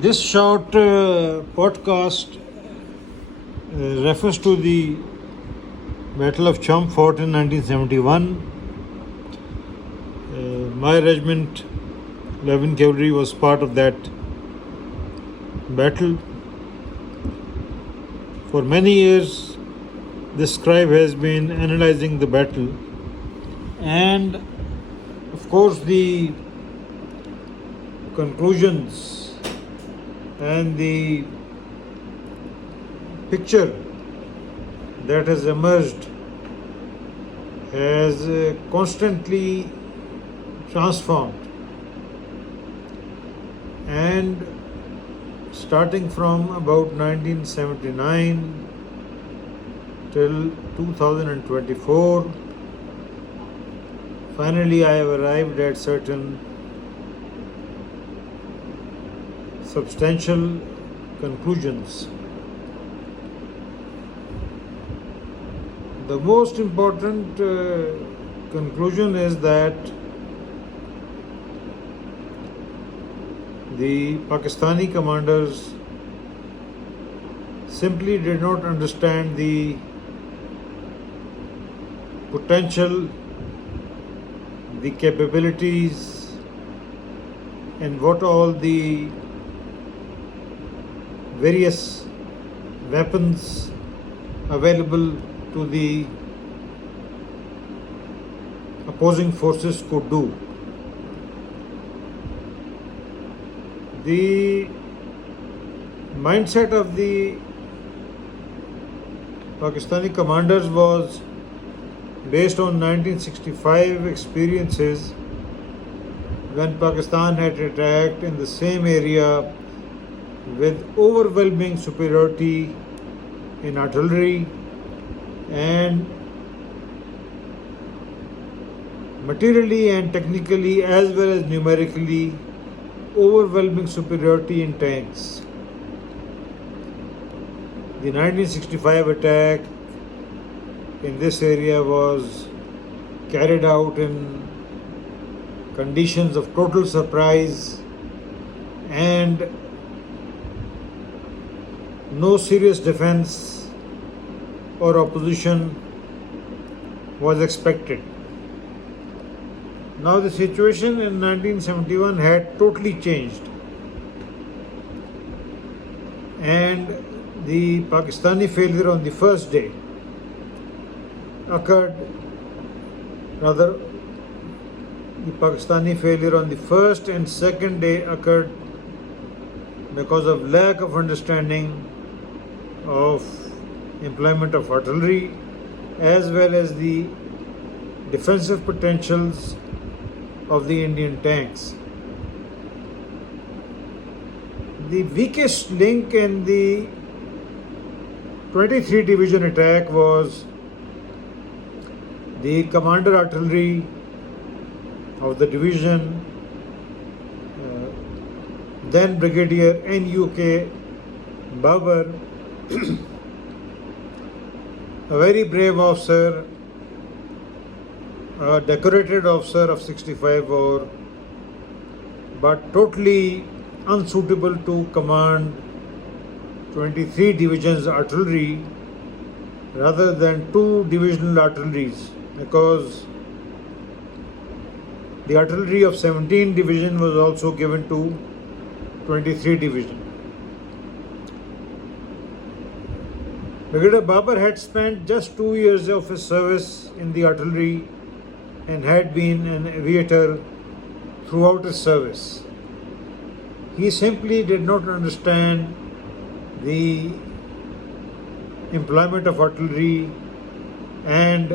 This short podcast refers to the Battle of Chhamb fought in 1971. My regiment, 11 Cavalry, was part of that battle. For many years, this scribe has been analyzing the battle, and of course, the conclusions and the picture that has emerged has constantly transformed, and starting from about 1979 till 2024, finally I have arrived at certain substantial conclusions. The most important conclusion is that the Pakistani commanders simply did not understand the potential, the capabilities, and what all the various weapons available to the opposing forces could do. The mindset of the Pakistani commanders was based on 1965 experiences when Pakistan had attacked in the same area with overwhelming superiority in artillery and materially and technically as well as numerically overwhelming superiority in tanks. The 1965 attack in this area was carried out in conditions of total surprise, and no serious defense or opposition was expected. Now the situation in 1971 had totally changed, and the Pakistani failure on the first day occurred, rather the Pakistani failure on the first and second day occurred because of lack of understanding of employment of artillery as well as the defensive potentials of the Indian tanks. The weakest link in the 23 Division attack was the commander artillery of the division, then Brigadier N.U.K. Babar, a very brave officer, a decorated officer of 65 War, but totally unsuitable to command 23 divisions artillery rather than 2 divisional artilleries, because the artillery of 17 division was also given to 23 division. Brigadier Babar had spent just 2 years of his service in the artillery and had been an aviator throughout his service. He simply did not understand the employment of artillery and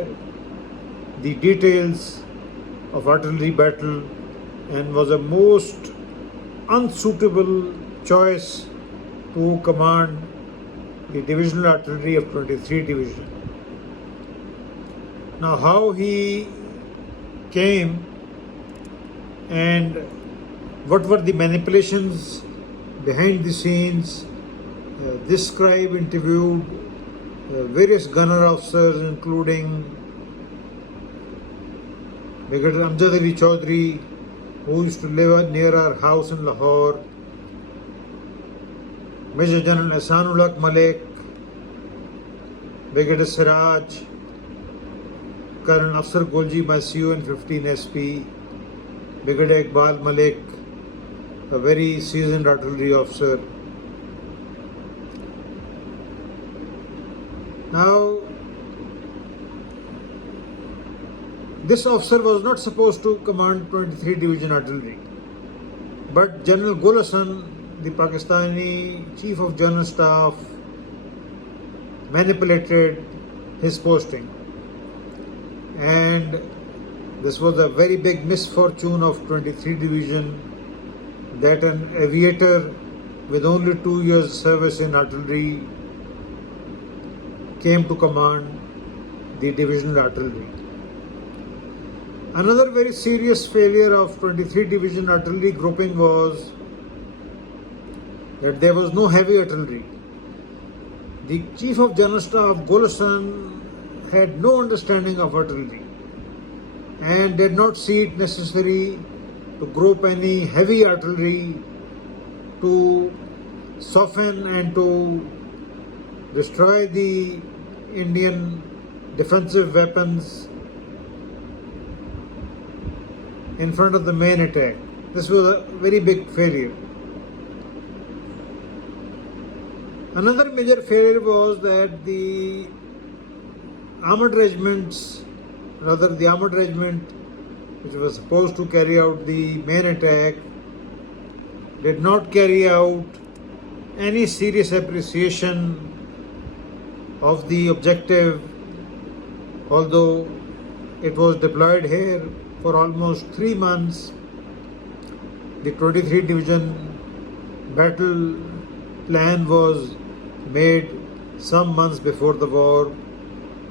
the details of artillery battle, and was a most unsuitable choice to command the divisional artillery of 23 Division. Now, how he came and what were the manipulations behind the scenes, this scribe interviewed various gunner officers, including Brigadier Amjad Ali Chaudhry, who used to live near our house in Lahore, Major General Ahsanul Malik, Brigadier Siraj, Colonel Afsar Golji, my CON 15 SP, Brigadier Iqbal Malik, a very seasoned artillery officer. Now, this officer was not supposed to command 23 Division Artillery, but General Gul Hasan, the Pakistani Chief of General Staff, manipulated his posting, and this was a very big misfortune of 23 Division that an aviator with only 2 years service in artillery came to command the divisional artillery. Another very serious failure of 23 Division artillery grouping was that there was no heavy artillery. The Chief of General Staff, Gul Hasan, had no understanding of artillery and did not see it necessary to group any heavy artillery to soften and to destroy the Indian defensive weapons in front of the main attack. This was a very big failure. Another major failure was that the armored regiments, rather the armored regiment which was supposed to carry out the main attack, did not carry out any serious appreciation of the objective, although it was deployed here for almost 3 months. The 23 Division battle plan was made some months before the war.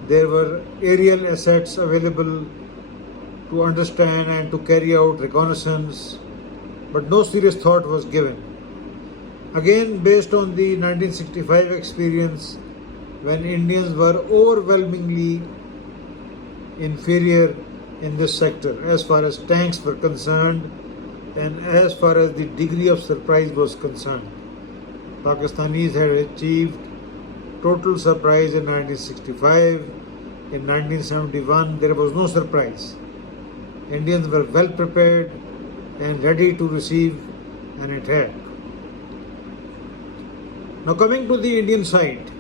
There were aerial assets available to understand and to carry out reconnaissance, but no serious thought was given. Again, based on the 1965 experience, when Indians were overwhelmingly inferior in this sector as far as tanks were concerned and as far as the degree of surprise was concerned. Pakistanis had achieved total surprise in 1965. In 1971, there was no surprise. Indians were well prepared and ready to receive an attack. Now, coming to the Indian side,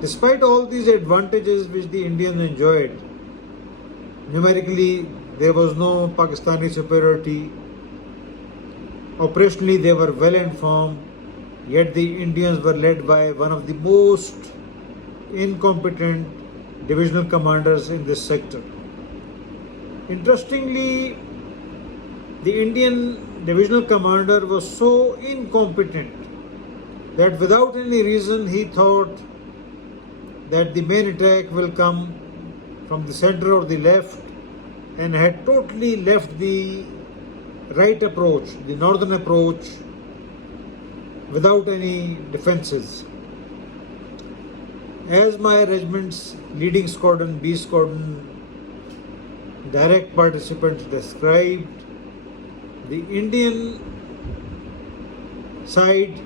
despite all these advantages which the Indians enjoyed, numerically there was no Pakistani superiority. Operationally they were well informed, yet the Indians were led by one of the most incompetent divisional commanders in this sector. Interestingly, the Indian divisional commander was so incompetent that without any reason he thought that the main attack will come from the center or the left, and had totally left the right approach, the northern approach, without any defenses. As my regiment's leading squadron, B squadron, direct participants described, the Indian side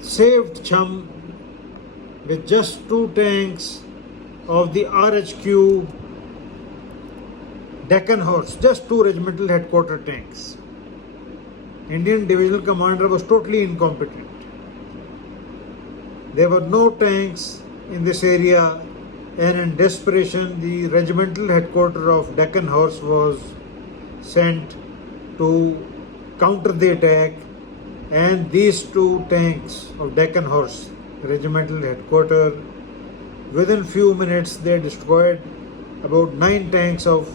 saved chhamb with just 2 tanks of the RHQ Deccan Horse, just 2 regimental headquarter tanks. Indian divisional commander was totally incompetent. There were no tanks in this area, and in desperation the regimental headquarter of Deccan Horse was sent to counter the attack, and these 2 tanks of Deccan Horse regimental headquarter, within few minutes they destroyed about 9 tanks of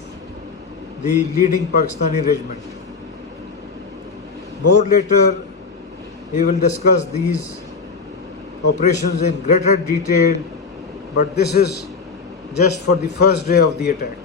the leading Pakistani regiment. More later we will discuss these operations in greater detail, but this is just for the first day of the attack.